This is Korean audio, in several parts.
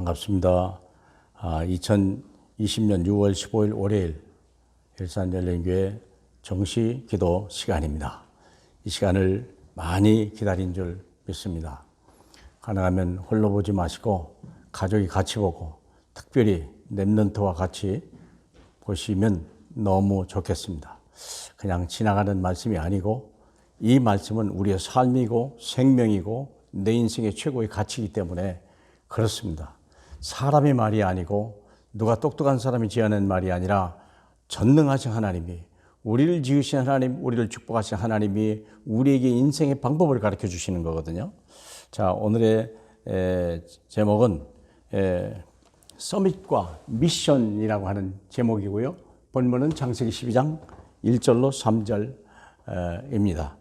반갑습니다. 2020년 6월 15일 월요일 일산열린교회 정시 기도 시간입니다. 이 시간을 많이 기다린 줄 믿습니다. 가능하면 홀로 보지 마시고 가족이 같이 보고 특별히 랩런트와 같이 보시면 너무 좋겠습니다. 그냥 지나가는 말씀이 아니고 이 말씀은 우리의 삶이고 생명이고 내 인생의 최고의 가치이기 때문에 그렇습니다. 사람의 말이 아니고 누가 똑똑한 사람이 지어낸 말이 아니라 전능하신 하나님이, 우리를 지으신 하나님, 우리를 축복하신 하나님이 우리에게 인생의 방법을 가르쳐 주시는 거거든요. 자, 오늘의 제목은 서밋과 미션이라고 하는 제목이고요. 본문은 창세기 12장 1절로 3절입니다.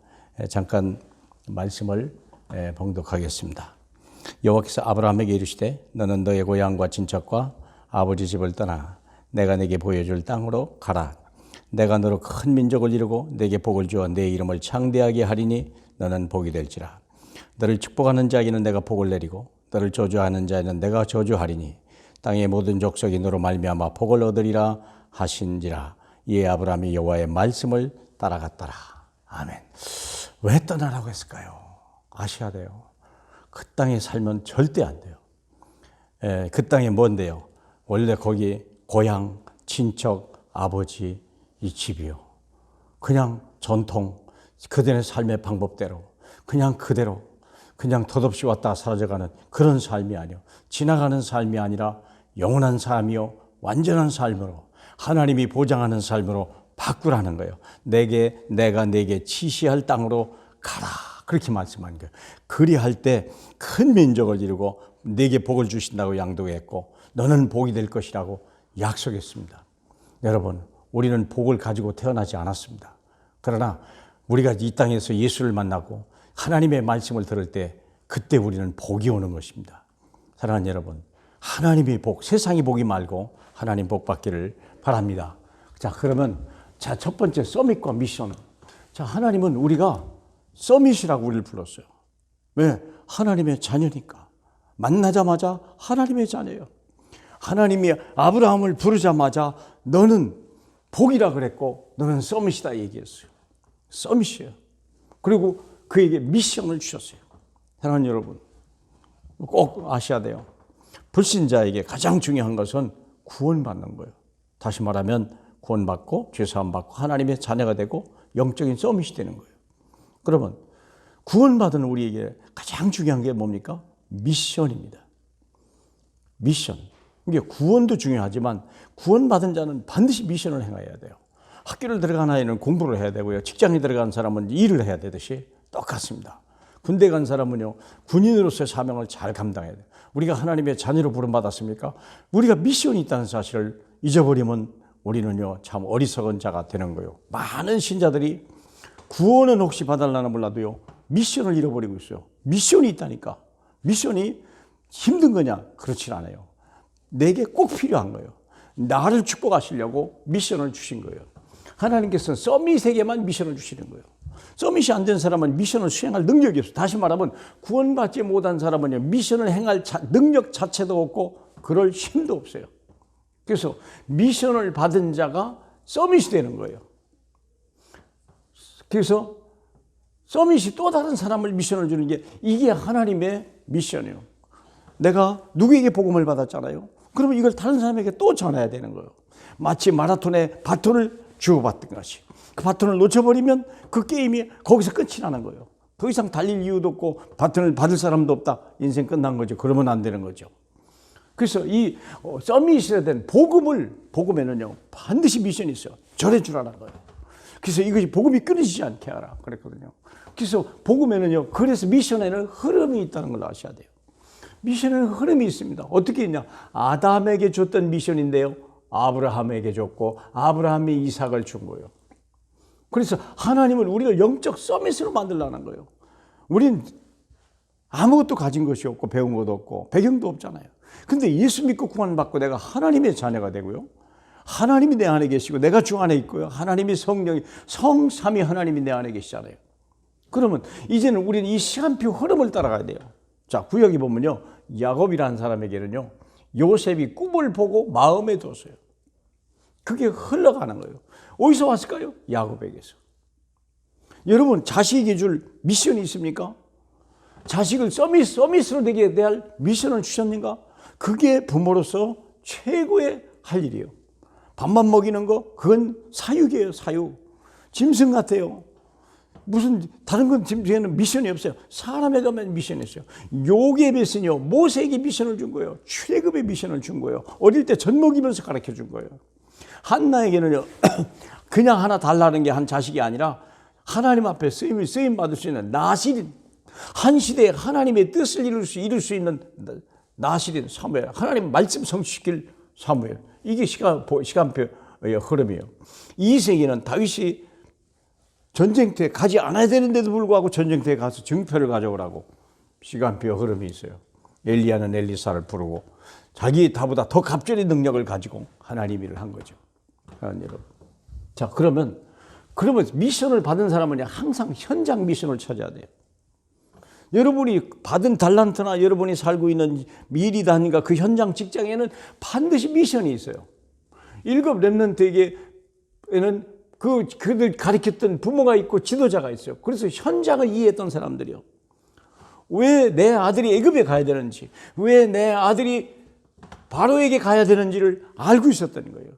잠깐 말씀을 봉독하겠습니다. 여호와께서 아브라함에게 이르시되 너는 너의 고향과 친척과 아버지 집을 떠나 내가 네게 보여줄 땅으로 가라. 내가 너로 큰 민족을 이루고 네게 복을 주어 내 이름을 창대하게 하리니 너는 복이 될지라. 너를 축복하는 자에게는 내가 복을 내리고 너를 저주하는 자에는 내가 저주하리니 땅의 모든 족속이 너로 말미암아 복을 얻으리라 하신지라. 이에 아브라함이 여호와의 말씀을 따라갔더라. 아멘. 왜 떠나라고 했을까요? 아셔야 돼요. 그 땅에 살면 절대 안 돼요. 그 땅이 뭔데요? 원래 거기 고향, 친척, 아버지 이 집이요. 그냥 전통, 그들의 삶의 방법대로 그냥 그대로 그냥 덧없이 왔다 사라져가는 그런 삶이 아니요. 지나가는 삶이 아니라 영원한 삶이요. 완전한 삶으로 하나님이 보장하는 삶으로 바꾸라는 거예요. 내가 네게 지시할 땅으로 가라. 그렇게 말씀한 거예요. 그리할 때 큰 민족을 이루고 네게 복을 주신다고 양도했고 너는 복이 될 것이라고 약속했습니다. 여러분, 우리는 복을 가지고 태어나지 않았습니다. 그러나 우리가 이 땅에서 예수를 만나고 하나님의 말씀을 들을 때 그때 우리는 복이 오는 것입니다. 사랑하는 여러분, 하나님의 복, 세상의 복이 말고 하나님 복 받기를 바랍니다. 자, 그러면 첫 번째 서밋과 미션. 자, 하나님은 우리가 서밋이라고 우리를 불렀어요. 왜? 하나님의 자녀니까. 만나자마자 하나님의 자녀예요. 하나님이 아브라함을 부르자마자 너는 복이라 그랬고 너는 서밋이다 얘기했어요. 서밋이에요. 그리고 그에게 미션을 주셨어요. 사랑하는 여러분, 꼭 아셔야 돼요. 불신자에게 가장 중요한 것은 구원받는 거예요. 다시 말하면 구원받고 죄사함 받고 하나님의 자녀가 되고 영적인 서밋이 되는 거예요. 그러면 구원받은 우리에게 가장 중요한 게 뭡니까? 미션입니다. 미션. 이게 구원도 중요하지만 구원받은 자는 반드시 미션을 행해야 돼요. 학교를 들어간 아이는 공부를 해야 되고요. 직장에 들어간 사람은 일을 해야 되듯이 똑같습니다. 군대 간 사람은요, 군인으로서의 사명을 잘 감당해야 돼요. 우리가 하나님의 자녀로 부름받았습니까? 우리가 미션이 있다는 사실을 잊어버리면 우리는요, 참 어리석은 자가 되는 거예요. 많은 신자들이 구원은 혹시 받으려나 몰라도요, 미션을 잃어버리고 있어요. 미션이 있다니까. 미션이 힘든 거냐? 그렇지 않아요. 내게 꼭 필요한 거예요. 나를 축복하시려고 미션을 주신 거예요. 하나님께서는 서밋에게만 미션을 주시는 거예요. 서밋이 안 된 사람은 미션을 수행할 능력이 없어요. 다시 말하면 구원받지 못한 사람은요, 미션을 행할 능력 자체도 없고 그럴 힘도 없어요. 그래서 미션을 받은 자가 서밋이 되는 거예요. 그래서 서밋이 또 다른 사람을 미션을 주는 게 이게 하나님의 미션이에요. 내가 누구에게 복음을 받았잖아요. 그러면 이걸 다른 사람에게 또 전해야 되는 거예요. 마치 마라톤에 바톤을 주고받던 것이. 그 바톤을 놓쳐버리면 그 게임이 거기서 끝이 나는 거예요. 더 이상 달릴 이유도 없고 바톤을 받을 사람도 없다. 인생 끝난 거죠. 그러면 안 되는 거죠. 그래서 이 서밋이 된 복음에는요, 반드시 미션이 있어요. 전해주라는 거예요. 그래서 이것이 복음이 끊어지지 않게 하라 그랬거든요. 그래서 복음에는요, 그래서 미션에는 흐름이 있다는 걸 아셔야 돼요. 미션에는 흐름이 있습니다. 어떻게 있냐? 아담에게 줬던 미션인데요, 아브라함에게 줬고 아브라함이 이삭을 준 거예요. 그래서 하나님은 우리를 영적 서밋으로 만들라는 거예요. 우린 아무것도 가진 것이 없고 배운 것도 없고 배경도 없잖아요. 근데 예수 믿고 구원받고 내가 하나님의 자녀가 되고요, 하나님이 내 안에 계시고 내가 주 안에 있고요, 하나님이 성령이 성삼위 하나님이 내 안에 계시잖아요. 그러면 이제는 우리는 이 시간표 흐름을 따라가야 돼요. 자, 구약에 보면요, 야곱이라는 사람에게는요, 요셉이 꿈을 보고 마음에 뒀어요. 그게 흘러가는 거예요. 어디서 왔을까요? 야곱에게서. 여러분, 자식에게 줄 미션이 있습니까? 자식을 서밋으로 되게 대할 미션을 주셨는가? 그게 부모로서 최고의 할 일이에요. 밥만 먹이는 거, 그건 사육이에요, 사육. 짐승 같아요. 무슨 다른 건 짐승에는 미션이 없어요. 사람에게만 미션이 있어요. 요셉에서는요, 모세에게 미션을 준 거예요. 출애굽의 미션을 준 거예요. 어릴 때 젖 먹이면서 가르쳐 준 거예요. 한나에게는요, 그냥 하나 달라는 게 한 자식이 아니라 하나님 앞에 쓰임 받을 수 있는 나실인, 한 시대에 하나님의 뜻을 이룰 수 있는 나실인 사무엘, 하나님 말씀 성취시킬 사무엘. 이게 시간표의 흐름이에요. 이 세기는 다윗이 전쟁터에 가지 않아야 되는데도 불구하고 전쟁터에 가서 증표를 가져오라고 시간표의 흐름이 있어요. 엘리야는 엘리사를 부르고 자기 다보다 더 갑절의 능력을 가지고 하나님 일을 한 거죠. 여러분. 자, 그러면 미션을 받은 사람은 항상 현장 미션을 찾아야 돼요. 여러분이 받은 달란트나 여러분이 살고 있는 일이다니까 그 현장 직장에는 반드시 미션이 있어요. 7 렘넌트에게는 그들 가르쳤던 부모가 있고 지도자가 있어요. 그래서 현장을 이해했던 사람들이요. 왜 내 아들이 애굽에 가야 되는지, 왜 내 아들이 바로에게 가야 되는지를 알고 있었다는 거예요.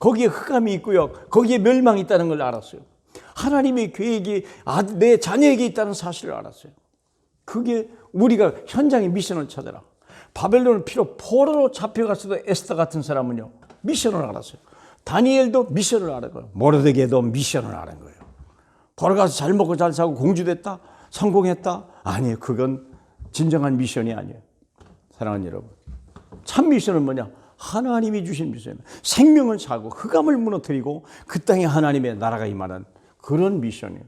거기에 흑암이 있고요. 거기에 멸망이 있다는 걸 알았어요. 하나님의 계획이 내 자녀에게 있다는 사실을 알았어요. 그게 우리가 현장의 미션을 찾아라. 바벨론을 피로 포로로 잡혀갔어도 에스더 같은 사람은요, 미션을 알았어요. 다니엘도 미션을 아는 거예요. 모르드게도 미션을 아는 거예요. 돌아가서 잘 먹고 잘 사고 공주됐다? 성공했다? 아니에요. 그건 진정한 미션이 아니에요. 사랑하는 여러분, 참 미션은 뭐냐? 하나님이 주신 미션이에요. 생명을 사고 흑암을 무너뜨리고 그 땅에 하나님의 나라가 임하는 그런 미션이에요.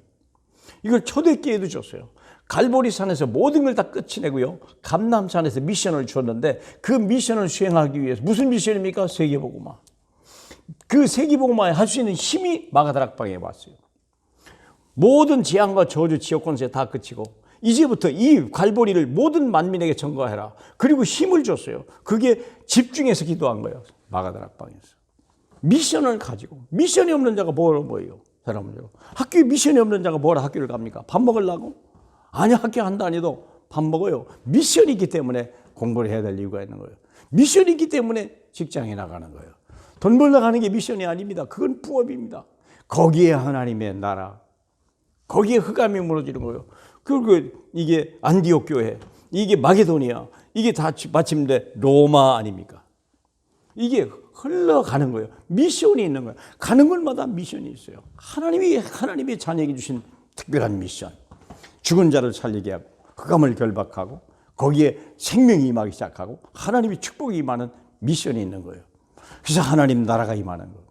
이걸 초대교회도 줬어요. 갈보리산에서 모든 걸 다 끝이내고요, 감람산에서 미션을 줬는데 그 미션을 수행하기 위해서 무슨 미션입니까? 세계복음화. 그 세계복음화에 할 수 있는 힘이 마가다락방에 왔어요. 모든 재앙과 저주, 지역 권세 다 끝이고 이제부터 이 갈보리를 모든 만민에게 전거해라. 그리고 힘을 줬어요. 그게 집중해서 기도한 거예요. 마가다락방에서. 미션을 가지고. 미션이 없는 자가 뭐예요? 사람은요. 학교에 미션이 없는 자가 뭐라 학교를 갑니까? 밥 먹으려고? 아니, 학교 안 다니도 밥 먹어요. 미션이 있기 때문에 공부를 해야 될 이유가 있는 거예요. 미션이 있기 때문에 직장에 나가는 거예요. 돈 벌러 가는 게 미션이 아닙니다. 그건 부업입니다. 거기에 하나님의 나라, 거기에 흑암이 무너지는 거예요. 그리고 이게 안디옥 교회, 이게 마게도니아, 이게 다 마침내 로마 아닙니까? 이게 흘러가는 거예요. 미션이 있는 거예요. 가는 곳마다 미션이 있어요. 하나님이 자녀에게 주신 특별한 미션. 죽은 자를 살리게 하고 흑암을 결박하고 거기에 생명이 임하기 시작하고 하나님의 축복이 임하는 미션이 있는 거예요. 그래서 하나님 나라가 임하는 거예요.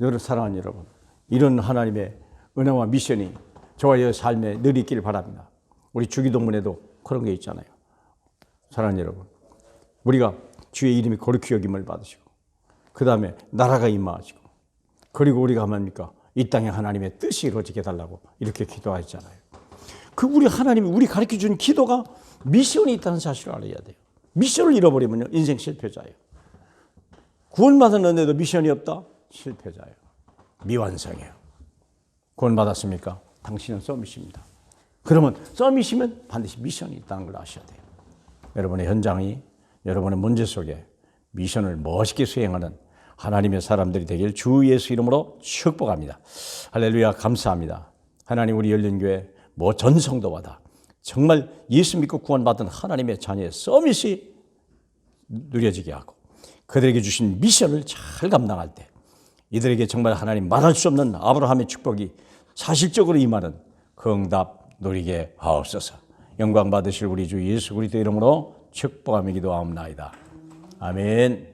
여러분, 사랑하는 여러분, 이런 하나님의 은혜와 미션이 저와 여러분의 삶에 늘 있기를 바랍니다. 우리 주기도문에도 그런 게 있잖아요. 사랑하는 여러분, 우리가 주의 이름이 거룩히 여김을 받으시고 그 다음에 나라가 임하시고 그리고 우리가 합니까? 이 땅에 하나님의 뜻이 이루어지게 해달라고 이렇게 기도하셨잖아요. 우리 하나님이 우리 가르쳐준 기도가 미션이 있다는 사실을 알아야 돼요. 미션을 잃어버리면요, 인생 실패자예요. 구원받았는데도 미션이 없다? 실패자예요. 미완성이에요. 구원받았습니까? 당신은 서밋입니다. 그러면 서밋이면 반드시 미션이 있다는 걸 아셔야 돼요. 여러분의 현장이 여러분의 문제 속에 미션을 멋있게 수행하는 하나님의 사람들이 되길 주 예수 이름으로 축복합니다. 할렐루야, 감사합니다. 하나님, 우리 열린교회 전 성도마다 정말 예수 믿고 구원받은 하나님의 자녀의 서밋이 누려지게 하고 그들에게 주신 미션을 잘 감당할 때 이들에게 정말 하나님 말할 수 없는 아브라함의 축복이 사실적으로 임하는 그 응답 누리게 하옵소서. 영광 받으실 우리 주 예수 그리스도 이름으로 축복하며 기도하옵나이다. 아멘.